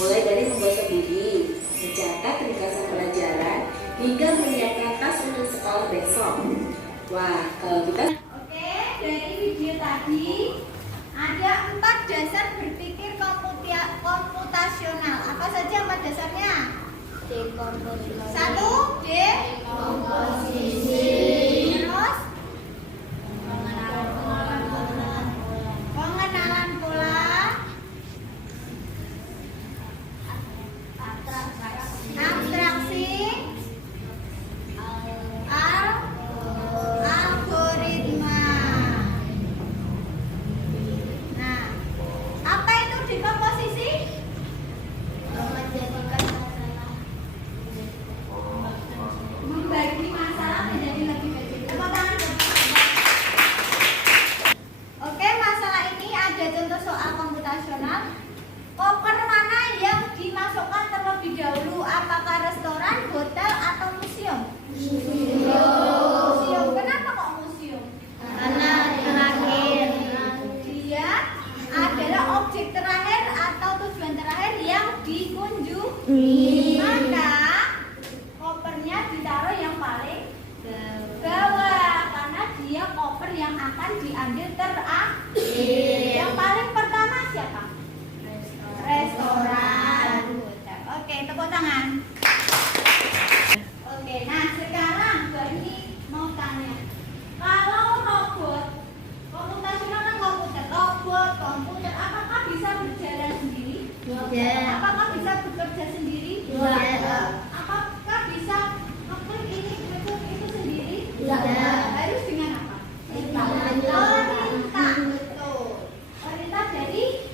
mulai dari membuat sendiri, mencatat ringkasan pelajaran, hingga menyiapkan tas untuk sekolah besok. Wah, kalau kita... Oke, dari video tadi ada 4 dasar berpikir komputasional. Apa saja 4 dasarnya? Dekomposisi. 1. Dekomposisi. Terus Pengenalan pola. pengenalan pola, abstraksi, algoritma. Nah, apa itu dekomposisi? Menjadikan masalah. Membagi masalah menjadi lebih kecil. Tepuk tangan. Oke, masalah ini ada contoh soal komputasional. Koper mana yang dimasukkan terlebih dahulu? Apakah restoran, hotel, atau museum? Museum. Kenapa kok museum? Karena terakhir. Dia adalah objek terakhir atau tujuan terakhir yang dikunjungi. Maka kopernya ditaruh yang paling bawah karena dia koper yang akan diambil terakhir. Yang paling pertama siapa? Restoran. Oke, tepuk tangan. Oke, nah sekarang Bani mau tanya, kalau robot komputasional kan komputer, apakah bisa berjalan sendiri? Tidak. Apakah bisa bekerja sendiri? Tidak. Apakah bisa ngeklik ini, ngeklik itu sendiri? Tidak. Harus dengan apa? Perintah. Perintah, betul. Perintah dari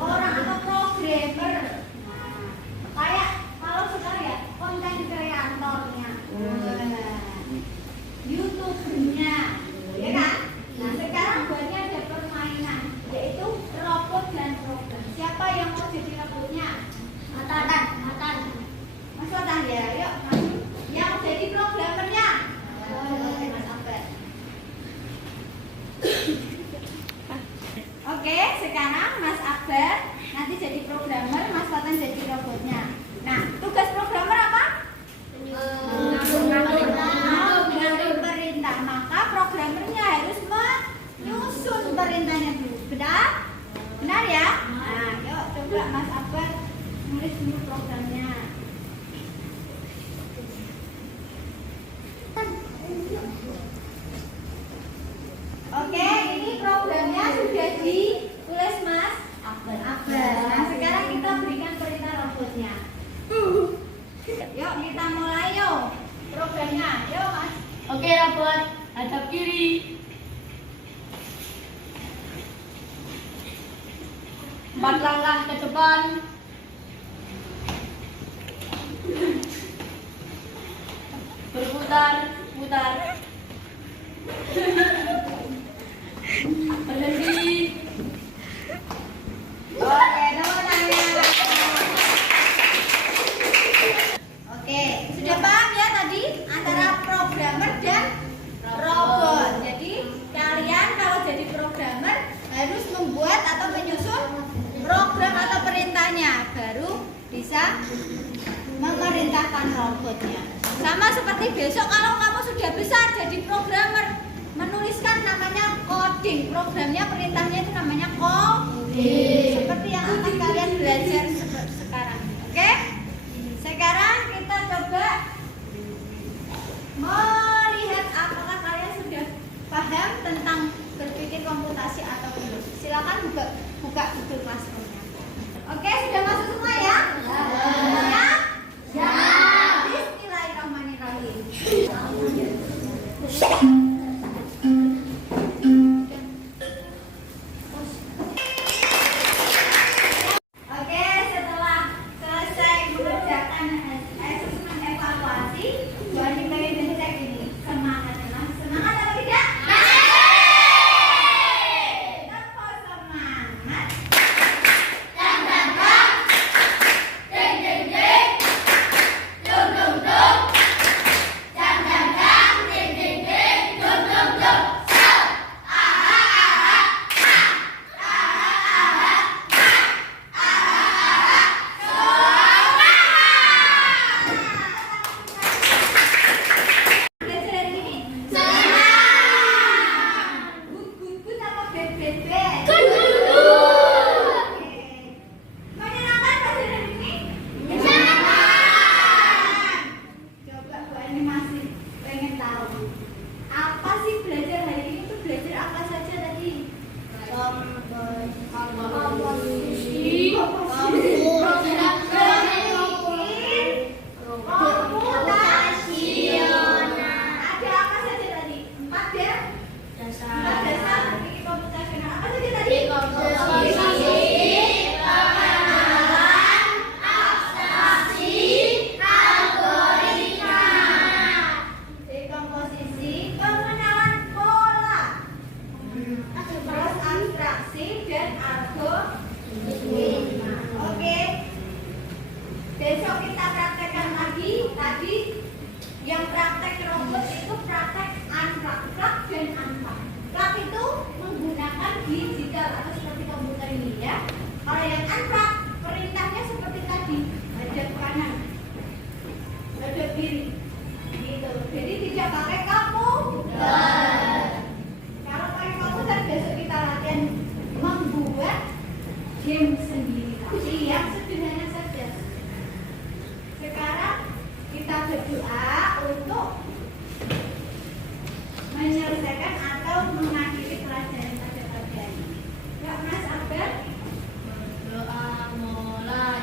orang atau programmer. Nah, kayak kalau sekarang ya konten kreatornya, YouTubernya, ya kan? Nah sekarang buatnya ada permainan, yaitu robot dan program. Siapa yang mau jadi robotnya? Matan. Mas Watan ya, yuk. Yang jadi programmernya? Mas Abed. Oke, sekarang Mas Akbar nanti jadi programmer, Mas Watan jadi robotnya. Nah, tugas programmer apa? Memberi perintah. Maka programmernya harus menyusun perintahnya dulu. Benar? Benar ya? Nah, yuk coba Mas Akbar nulis dulu programnya. Oke, ini programnya sudah ditulis Mas Akbar. Nah, sekarang kita berikan perintah robotnya. Yuk, kita mulai yuk. Programnya, yuk Mas. Oke, robot, hadap kiri. 4 langkah ke depan. Berputar. Berhenti. Oke, tepuk tangan. Oke, sudah paham ya tadi antara programmer dan robot. Jadi kalian kalau jadi programmer harus membuat atau menyusun program atau perintahnya, baru bisa memerintahkan robotnya. Sama seperti besok kalau kamu sudah besar jadi programmer, menuliskan namanya coding. Programnya, perintahnya itu namanya coding. Seperti yang akan kalian belajar sekarang. Oke? Sekarang kita coba melihat apakah kalian sudah paham tentang berpikir komputasi atau belum. Silakan buka Google Classroom-nya. Oke, sudah masuk semua ya? Ya. Bismillahirrahmanirrahim. Oke, setelah selesai mengerjakan asesmen evaluasi, Bani pengen cek ini semangatnya. Semangat apa tidak? Tetap semangat. Besok kita praktekkan lagi. Tadi yang praktek robot itu praktek unplug, plug dan unplug. Plug itu menggunakan digital atau seperti komputer ini ya. Kalau yang unplug perintahnya seperti tadi, hadap kanan, hadap kiri, gitu. Jadi tidak pakai komputer. Kalau pakai komputer besok kita latihan membuat game sendiri. Tapi yang sederhana saja. Sekarang kita berdoa untuk menyelesaikan atau mengakhiri pelajaran pada pagi hari. Ya, Mas Abel. Doa mulai.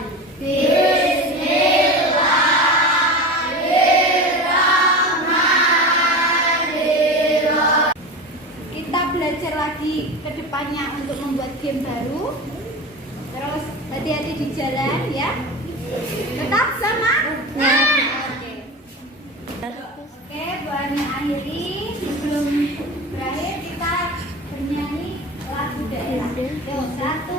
Kita belajar lagi ke depannya untuk membuat game baru. Terus hati-hati di jalan ya. Tetap sama. Oke, Bu Ani akhiri. Sebelum berakhir kita bernyanyi lagu daerah. Yuk, 1,